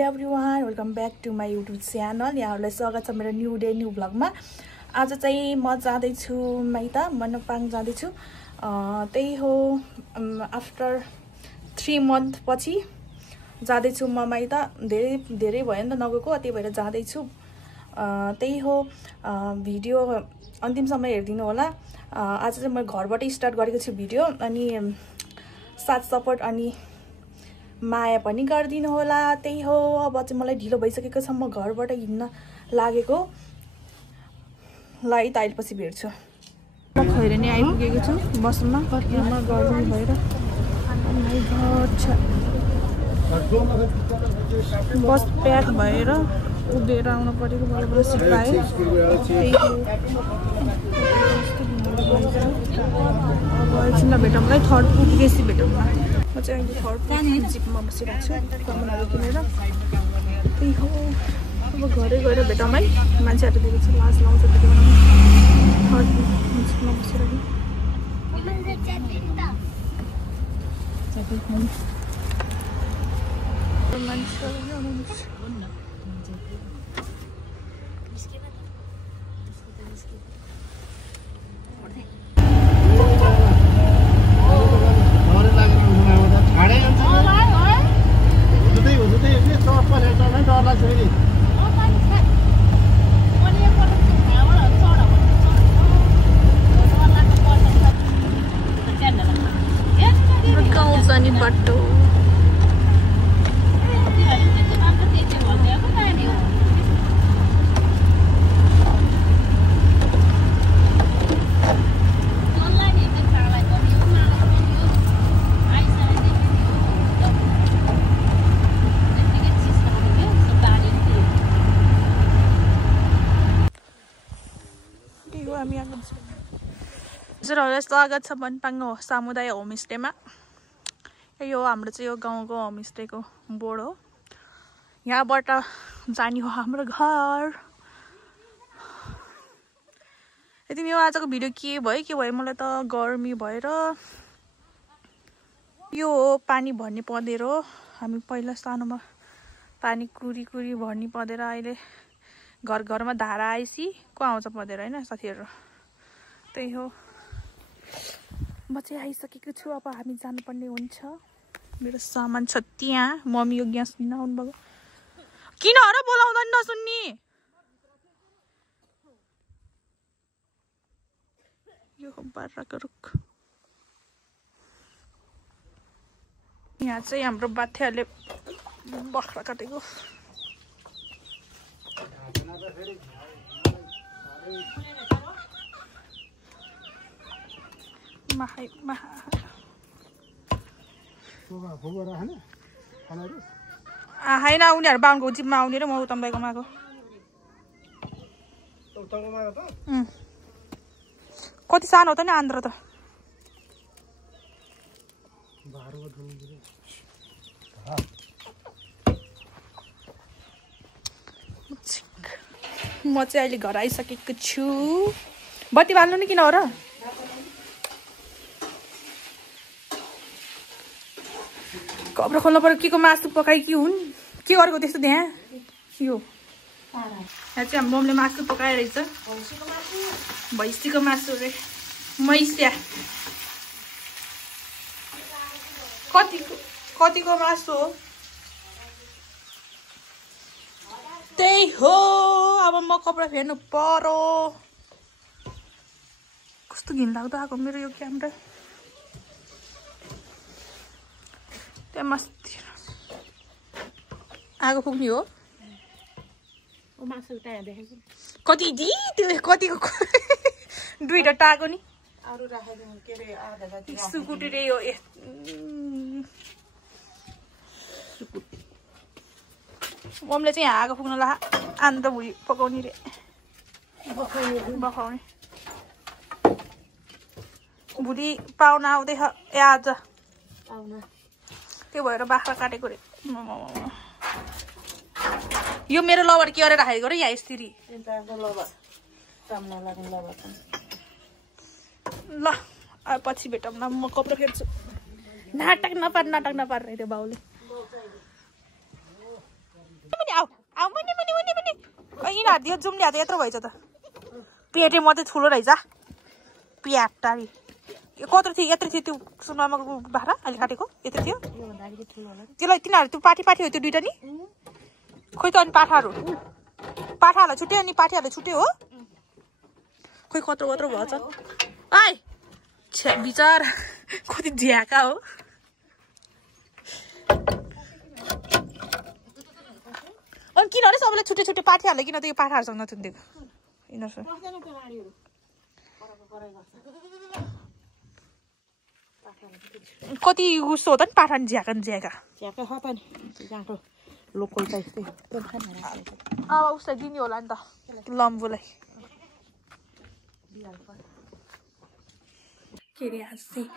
Everyone, welcome back to my YouTube channel. यहाँहरूलाई स्वागत छ मेरो न्यू डे न्यू भ्लगमा। आज चाहिँ म जाँदैछु माइत, मनोपाङ जाँदैछु। त्यही हो, आफ्टर 3 मन्थ पछि जाँदैछु म माइत। धेरै भयो नि त नगएको, त्यही भएर जाँदैछु। त्यही हो, भिडियो अन्तिमसम्म हेरिदिनु होला। आज चाहिँ म घरबाटै स्टार्ट गरेको छु भिडियो, अनि साथ सपोर्ट अनि माया पनि गरिदिनु होला। त्यही हो, अब चाहिँ मलाई ढिलो भइसकेको छ, म घरबाट हिँड्न लागेको। ल है त अहिले पछि भेट्छु। म खैरनी आइपुगेको छु बसमा, गर्मी भएर बस प्याक भएर उभिएर आउनु परेको, बराबर सिट पाएँ। त्यही हो, अब एकछिनमा भेटौँला है, थर्ड पुगेपछि भेटौँला। म चाहिँ अहिले थर्ड जिपमा बसिरहेको छु सामानहरू किनेर। त्यही हो, अब घरै गएर भेटौँ है। मान्छेहरू देखेको छु, लाज लाउँछ त्यति बेला। थर्ड जिपमा बसिरहेको बाटो। हजुरहरूलाई स्वागत छ मनपाङ सामुदाय होमस्टेमा। यो हाम्रो चाहिँ यो गाउँको होमस्टेको बोर्ड हो। यहाँबाट जाने हो हाम्रो घर। यति नै हो आजको भिडियो। के भयो मलाई त गर्मी भएर। यो हो पानी भर्ने पँधेर हो। हामी पहिला सानोमा पानी कुरी भर्ने पँधेर, अहिले घर घरमा धारा आएपछि को आउँछ पँधेर, होइन साथीहरू। त्यही हो, म चाहिँ आइसकेको छु। अब हामी जानुपर्ने हुन्छ। मेरो सामान छ त्यहाँ। मम्मी यो ग्यास लिन आउनुभएको। किन र बोलाउँदा नि नसुन्ने? यो हो बार्राको रुख। यहाँ चाहिँ हाम्रो बाथेहरूले बख्रा काटेको। होइन, उनीहरू बाहुनको जिपमा आउने र म उतमबाईकोमा आएको। कति सानो हो त नि आन्द्र त। म चाहिँ अहिले घर आइसकेको छु। बत्ती बाल्नु नि किन हो र? कपडा खोल्नु पर्यो। के को मासु पकाइ कि हुन्, के गरेको त्यस्तो त्यहाँ? यो यहाँ चाहिँ हाम्रो मम्मीले मासु पकाएर रहेछ। भैँसीको मासु रे, मैस्या। कतिको मासु हो? त्यही हो, अब म कपडा फेर्नु पर्यो। कस्तो घिनलाग्दो आएको मेरो यो क्यामेरा। त्यहाँ मस्ती आगो पुग्ने हो। कति दि त्यो कतिको दुईटा टाको नि सुकुटी रे यो। मम्मीले चाहिँ यहाँ आगो पुग्न ला आन्त भुँडी पकाउने रे, बखाउने। भुँडी पाहुना आउँदैछ आज, त्यो भएर बाख्रा काटेको रे। यो मेरो लबर के गरेर राखेको र यहाँ यसरी। ल पछि भेटौँ न, म कपडा फेर्छु। नाटक नपार रे त्यो बाउले। मुनि आऊ आऊ मुनि मुनि मुनि मुनि यिनीहरू यो जुम्ल्याएको यत्रो भएछ त पेटे मात्रै ठुलो रहेछ प्याटारी कत्रो थियो यत्रो थियो त्यो सुनमाको भाडा अहिले काटेको यत्रो थियो त्यसलाई तिनीहरू त्यो पाठी पाठी हो त्यो दुइटा नि खोइ त अनि पाठाहरूलाई छुट्यो अनि पाठीहरूलाई छुट्यो हो खोइ कत्रो कत्रो भएछ आइ छ्या बिचार कति झ्याका हो अनि किन सबैलाई छुट्टै छुट्टै पाठीहरूले किन त यो पाठाहरूसँग नथुनिदिएको कति गुस्सो हो त नि पाठा झ्याका लोकल अब उसलाई दिने होला नि त लम्बुलाई के अरे आज चाहिँ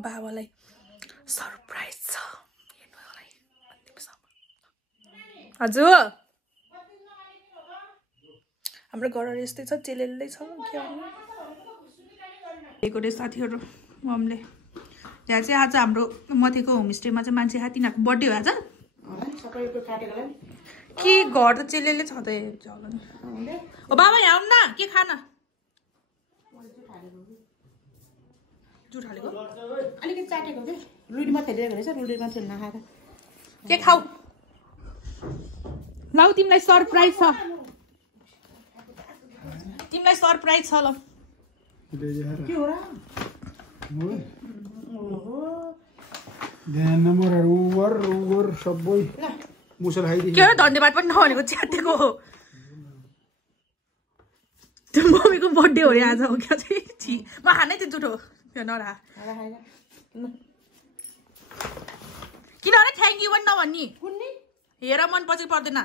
बाबालाई सरप्राइज छ हजुर हाम्रो घरहरू यस्तै छ चेलेलै छ के भन्नु साथीहरू ममले यहाँ चाहिँ आज हाम्रो मथेको होमस्टेमा चाहिँ मान्छे आयो तिनीहरूको बर्थडे हो आज के घर त चेलेले छ त ओ बाबा यहाँ आउनु न के खाना जुट हालेको अलिकति चाटेको के लुडीमा थेलेको रहेछ लुडीमा थेल्न नखाएर के खाऊ लौ तिमीलाई सरप्राइज छ ल के हो र ध्यान नम्बर उवर सबै मुसल खाइदिए के हो धन्यवाद पनि नभनेको च्याटेको हो त्यो मम्मीको बर्थडे हो रे आज हो क्या चाहिँ म खानै त्यो जुठो नरा किनभने थ्याङ्क यू पनि नभन्नी हेर मन पछि पर्दैन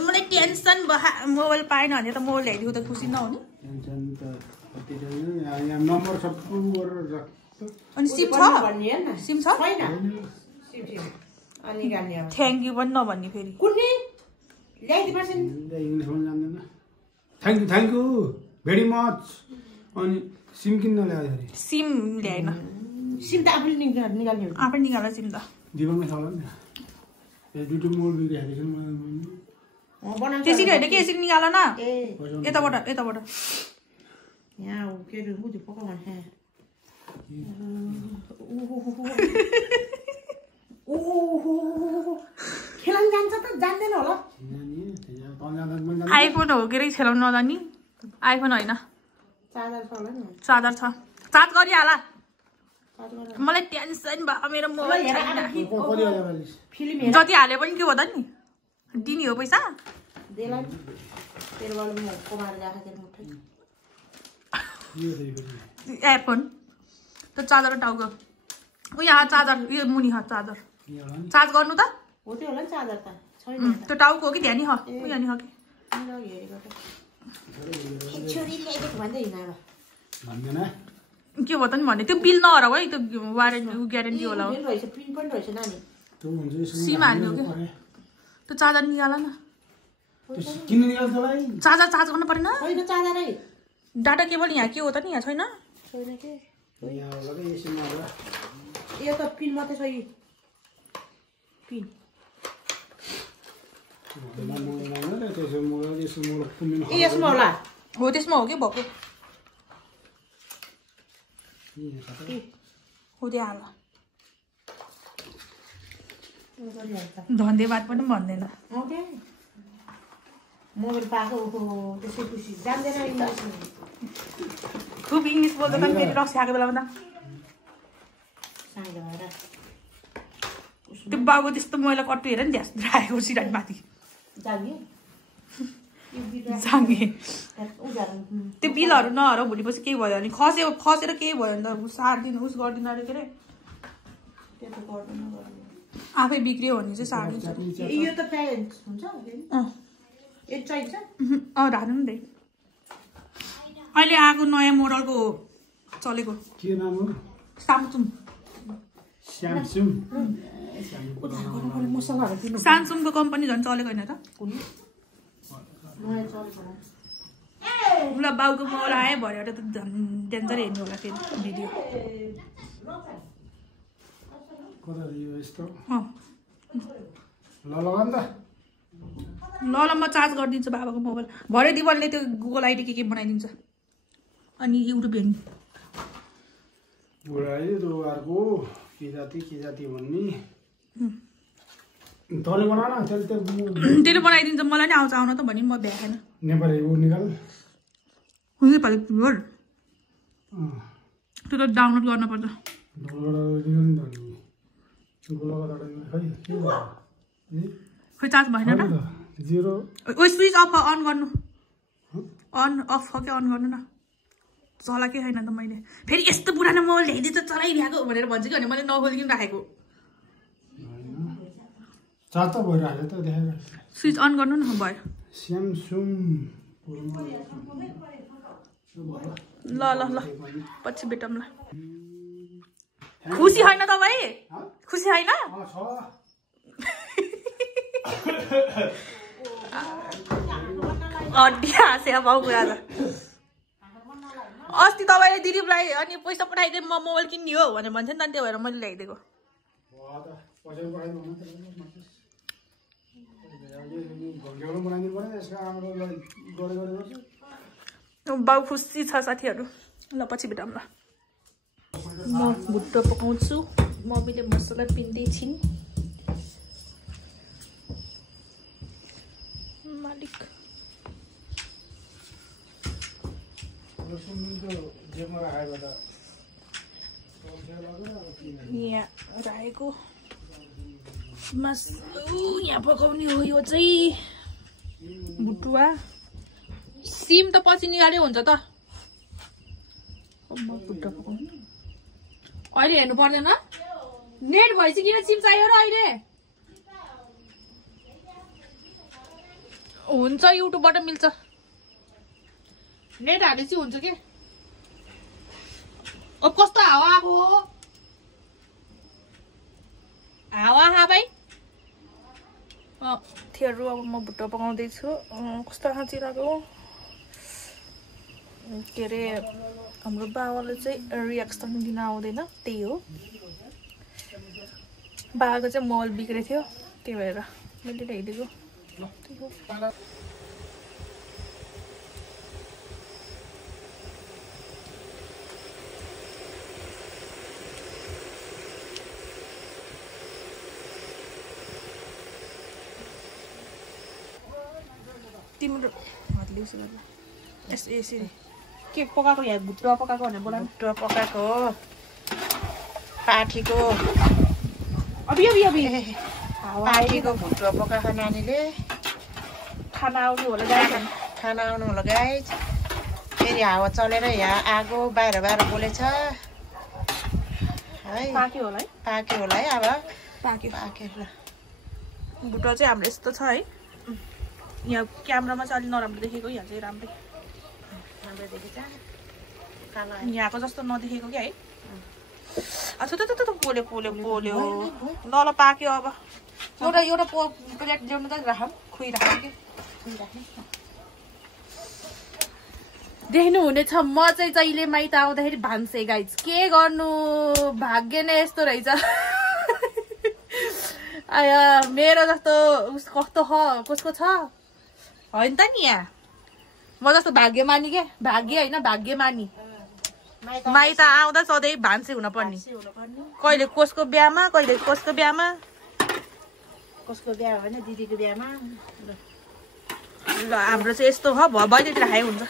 मलाई टेन्सन मोबाइल पाएन भने त मोबाइल ल्याइदिएको त खुसी नहुने अनि सिम छ थ्याङ्क यू पनि नभन्ने फेरि थ्याङ्क यू भेरी मच अनि सिम किन्न ल्यायो सिम ल्याएन सिम त आफैले निकाल्ने हो आफै निकाल्छ सिम त दिवाङमा छ होला नि दुईटो मोल बिग्रिहालेको छ त्यसरी होइन कि यसरी निकाल न यताबाट यहाँ के अरे मुझे पकाउन खेलाउन जान्छ त जान्दैन होला आइफोन हो के अरे खेलाउनु नजान्ने आइफोन होइन चार्जर छ चार्ज गरिहाल मलाई टेन्सन भयो मेरो मोबाइल जति हाले पनि के हो त नि दिने हो पैसा एयरफोन त्यो चार्जर टाउको ऊ यहाँ चार्जर यो मुनि चार्जर चार्ज गर्नु त त्यो टाउको हो कि ध्यानी हो यहाँ हो के हो त नि भन्ने त्यो बिल नहराउ है त्यो वारेन्टी ग्यारेन्टी होला सिम हाल्नु कि त्यो चार्जर निकाल न चार्जर चार्ज गर्नु परेन डाटा केबल यहाँ के हो त नि यहाँ छैन हो त्यसमा हो कि भएको हुँदै हाल धन्यवाद पनि भन्दैन मोबाइल पाएको त्यसै खुसी जान्दैन खुब इङ्ग्लिस बोल्दैन नि फेरि रक्सी खाएको बेलामा त त्यो बाबु त्यस्तो मैला कट्टु हेर नि त्यहाँ राखेको सिरानी माथि जाँगे त्यो बिलहरू नहर भोलिपछि केही भयो भने खसेर केही भयो भने त सार्दिनु उस गर्दिन अरे के अरे आफै बिग्रियो भने चाहिँ सार्दिन्छ राख्नु नि अहिले आएको नयाँ मोडलको चलेको स्यामसङको कम्पनी झन् चलेको होइन त ल बाउको मोबाइल आयो भरे त डेन्जर हेर्नु होला फेरि भिडियो ल लगा नि त ल म चार्ज गरिदिन्छु बाबाको मोबाइल भरे दिवालीले त्यो गुगल आइडी के बनाइदिन्छ अनि युट्युब हेर्नु बुढाले त्यो अर्को के जाति भन्ने तले बना न त्यसले बनाइदिन्छ मलाई नि आउँछ आउन त भने म भ्याएन नेपाली उ निकाल नेपाली वर्ड त्यो त डाउनलोड गर्न पर्छ खै चार्ज भएन र जीरो ओ स्विच अफ अन गर्नु अन अफ हो कि अन गर्नु न चलाकै छैन त मैले फेरि यस्तो पुरानो मोबाइल ल्याइदिन्छ चलाइरहेको भनेर भन्छ कि भने मैले नखोलिकन राखेको चार्ज त भइरहेको त देखाएको स्विच अन गर्नु न भयो स्यामसुङ ल ल ल पछि भेटौँला खुसी होइन तपाईँ खुसी होइन हाँसे भाउ कुरा त अस्ति तपाईँले दिदीलाई अनि पैसा पठाइदिए म मोबाइल किन्ने हो भनेर भन्छ नि त त्यो भएर मैले ल्याइदिएको बाउ खुसी छ साथीहरू ल पछि भेटौँला म भुट्टो पकाउँछु मम्मीले मसला पिन्दैछिन् मालिक यहाँ राखेको यहाँ पकाउने हो यो चाहिँ भुटुवा सिम त पछि निकाल्यो हुन्छ त म भुट्टो पकाउनु अहिले हेर्नु पर्दैन नेट भएपछि किन सिम चाहियो र अहिले हुन्छ युट्युबबाट मिल्छ नेट हालेपछि हुन्छ के अब कस्तो हावा आएको हावा भाइ थियोहरू अब म भुट्टो पकाउँदैछु कस्तो खाँचिरहेको के अरे हाम्रो बाबाले चाहिँ रियाक्सन दिन आउँदैन त्यही हो बाबाको चाहिँ मोबाइल बिग्रेको थियो त्यही भएर मैले ल्याइदिएको तिम्रो हातले उसो गर्नु यसरी के पकाएको यहाँ भुट्टो पकाएको भनेर बोला भुट्टो पकाएको पाठीको पाठीको भुट्टो पकाएको नानीले खाना आउनु होला गाइज फेरि हावा चलेर यहाँ आगो बाहिर बोलेछ है पाक्यो होला है अब पाक्यो भुट्टो चाहिँ हाम्रो यस्तो छ है यहाँ क्यामेरामा चाहिँ अलिक नराम्रो देखेको यहाँ चाहिँ राम्रै देखेछ यहाँको जस्तो नदेखेको क्या है अच्छा त पोल्यो ल पाक्यो अब एउटा प्लेट ल्याउनु त राखौँ खुइराखौँ कि देख्नु हुनेछ म चाहिँ जहिले माइत आउँदाखेरि भान्से गाइज के गर्नु भाग्य नै यस्तो रहेछ आया मेरो जस्तो कस्तो कसको छ होइन त नि यहाँ म जस्तो भाग्यमानी क्या भाग्य होइन भाग्यमानी माइत आउँदा सधैँ भान्से हुन पर्ने कहिले कसको बिहामा कहिले कसको बिहा होइन दिदीको बिहामा ल हाम्रो चाहिँ यस्तो हो भइदिएर खाइ हुन्छ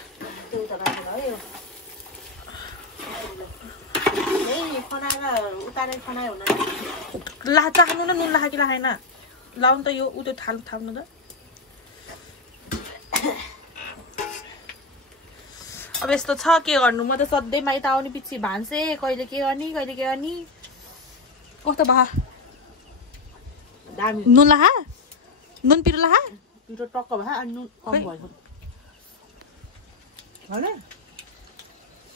ला चाख्नु न नुन लाखा कि लाखेन लाउनु त यो उ त्यो थाप्नु त अब यस्तो छ के गर्नु म त सधैँ माइत आउने पछि भान्से कहिले के गर्ने कस्तो भा नुन लाखा नुन पिरो लाखा पिरो टक्क भए अनि नुन कम भयो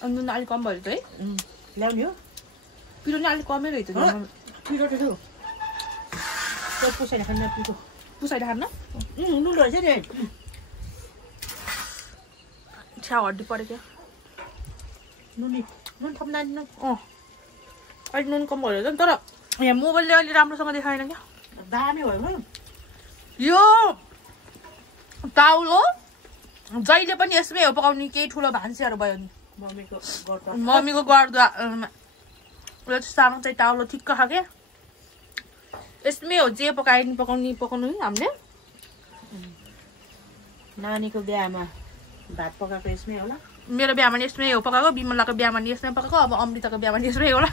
नुन अलिक कम भयो त है ल्याउने हो पिरो नि अलिक कमै रहेछ पिरो त्यसो पुसाइले खान्न पिरो पुसाइले खान्न नुन रहेछ नि छ्या हड्डी पऱ्यो क्या नुन थप नानी अलिक नुन कम भयो नि तर यहाँ मोबाइलले अलि राम्रोसँग देखाएन क्या दामी भयो यो ताउलो जहिले पनि यसमै हो पकाउने केही ठुलो भान्सेहरू भयो नि मम्मीको गर्दा यो सानो चाहिँ ताउलो ठिक्क खाके यसमै हो जे पकाउनु नि हामीले नानीको बिहामा भात पकाएको यसमै होला मेरो बिहामा नि यसमै हो पकाएको बिमलाको बिहामा नि यसमै पकाएको अब अमृताको बिहामा नि यसमै होला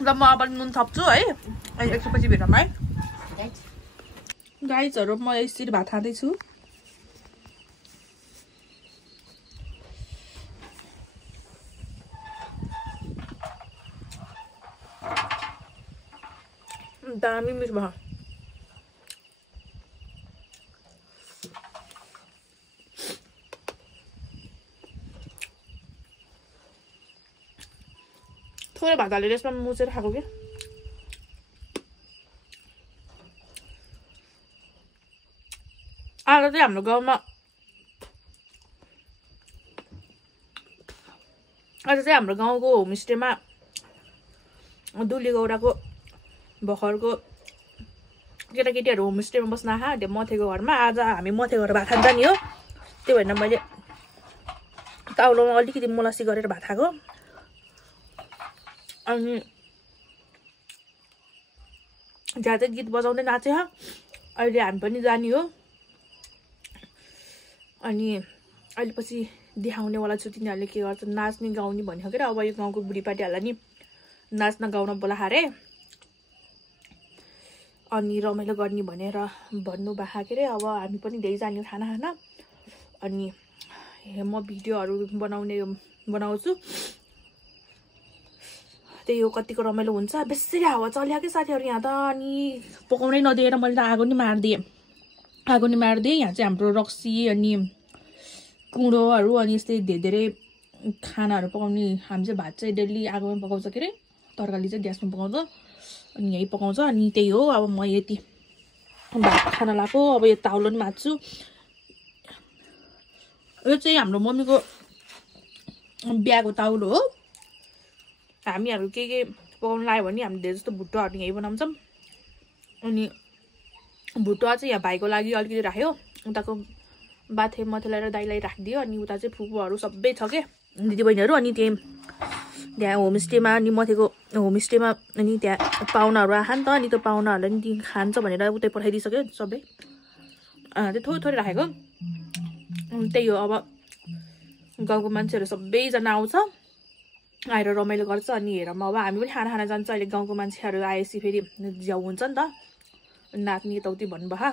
ल म अब नुन थप्छु है एकछिनपछि भेटौँ है गाइजहरू म यसरी भात खाँदैछु दामी मिठो भयो थोरै भात हालेर यसमा मुछेर खाएको क्या आज चाहिँ हाम्रो गाउँमा गाउँको होमस्टेमा दुली गौडाको भर्खरको केटाकेटीहरू होमस्टेमा बस्न आँखा त्यो मथेको घरमा आज हामी मथेको घर भात खान जाने हो त्यो भएर मैले ताउलोमा अलिकति मोलासी गरेर भात खाएको अनि जहाँ चाहिँ गीत बजाउँदै नाचे अहिले हामी पनि जाने हो अनि अहिले पछि देखाउनेवाला छु तिनीहरूले के गर्छ नाच्ने गाउने भनिसकेर अब यो गाउँको बुढीपाटीहरूलाई नि नाच्न गाउन बोलाएको अरे अनि रमाइलो गर्ने भनेर भन्नु भएको के अरे अब हामी पनि धेरै जाने खाना खान अनि म भिडियोहरू बनाउँछु त्यही हो कतिको रमाइलो हुन्छ बेसरी हावा चल्यो कि साथीहरू यहाँ त अनि पकाउनै नदिएर मैले त आगो नि मारिदिएँ यहाँ चाहिँ हाम्रो रक्सी अनि कुँडोहरू अनि यस्तै धेरै खानाहरू पकाउने हामी चाहिँ भात चाहिँ डेली आगोमा पकाउँछ के अरे तरकारी चाहिँ ग्यासमा पकाउँछ अनि यही पकाउँछ अनि त्यही हो अब म यति भात खान लगाएको अब यो ताउलो नि मात्छु यो चाहिँ हाम्रो मम्मीको बिहाको ताउलो हो हामीहरू के पकाउनु लाग्यो भने हामी धेरै जस्तो भुट्टाहरू यहीँ बनाउँछौँ अनि भुट्टा चाहिँ यहाँ भाइको लागि अलिकति राख्यो उताको बाथे मथेलाएर दाइलाई राखिदियो अनि उता चाहिँ फुपूहरू सबै छ के दिदीबहिनीहरू अनि त्यहाँ होमस्टेमा अनि मथेको होमस्टेमा अनि त्यहाँ पाहुनाहरू आएन नि त अनि त्यो पाहुनाहरूलाई नि खान्छ भनेर उतै पठाइदिइसक्यो सबै त्यो थोरै राखेको त्यही हो अब गाउँको मान्छेहरू सबैजना आउँछ आएर रमाइलो गर्छ अनि हेरौँ अब हामी पनि खाना जान्छ अहिले गाउँको मान्छेहरू आएपछि फेरि झ्याउ हुन्छ नि त नाच्ने यताउति भन्नुभयो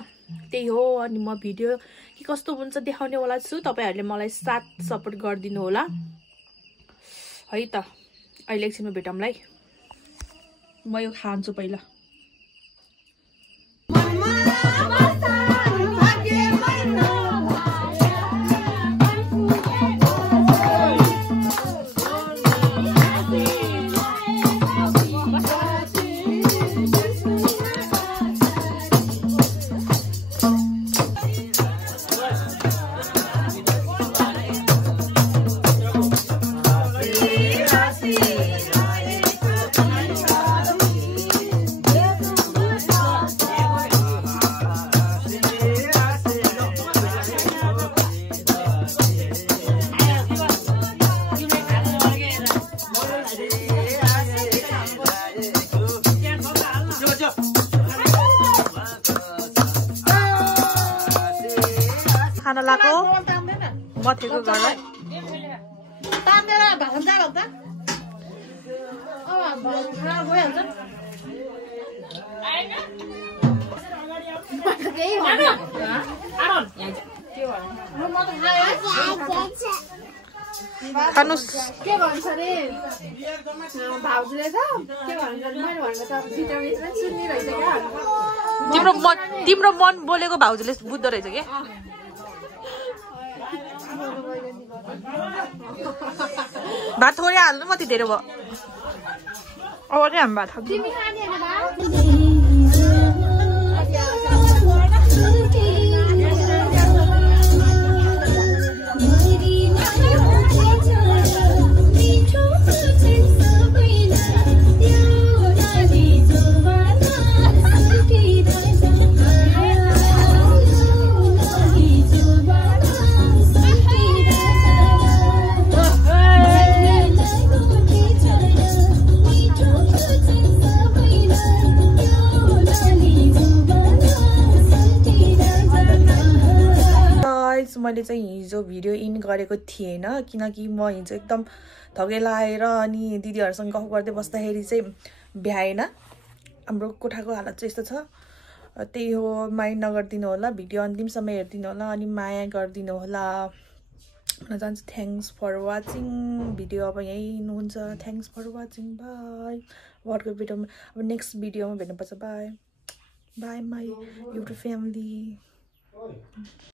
त्यही हो अनि म भिडियो के कस्तो हुन्छ देखाउनेवाला छु तपाईँहरूले मलाई साथ सपोर्ट गरिदिनु होला है त अहिले एकछिनमा भेटौँलाई म यो खान्छु पहिला खाना लाको मथेको घरलाई तान्देर भाषण जा भक्ता अब खराब भइहाल्छ केही भएन खानुस् के भन्छ रे भाउजूले त के भन्छ मैले भनेको त भिटामिन पनि सुन्निरहेछ क्या तिम्रो मन बोलेको भाउजूले बुझ्दो रहेछ के भात थोरै हाल्नु मात्रै धेरै भयो अब चाहिँ हामी भात खान्छौँ मैले चाहिँ हिजो भिडियो इन गरेको थिएन किनकि म हिजो एकदम थगेला आएर अनि दिदीहरुसँग गफ गर्दै बस्दाखेरि चाहिँ भ्याएन हाम्रो कोठाको हालत चाहिँ यस्तो छ त्यही हो माइन्ड नगर्दिनु होला भिडियो अन्तिमसम्म हेर्दिनु होला अनि माया गर्दिनु होला भन्न चाहन्छु थ्याङ्क्स फर वाचिङ भिडियो अब यही हुन्छ थ्याङ्क्स फर वाचिङ बाई अर्को भिडियोमा अब नेक्स्ट भिडियोमा भेट्नुपर्छ bye bye my YouTube family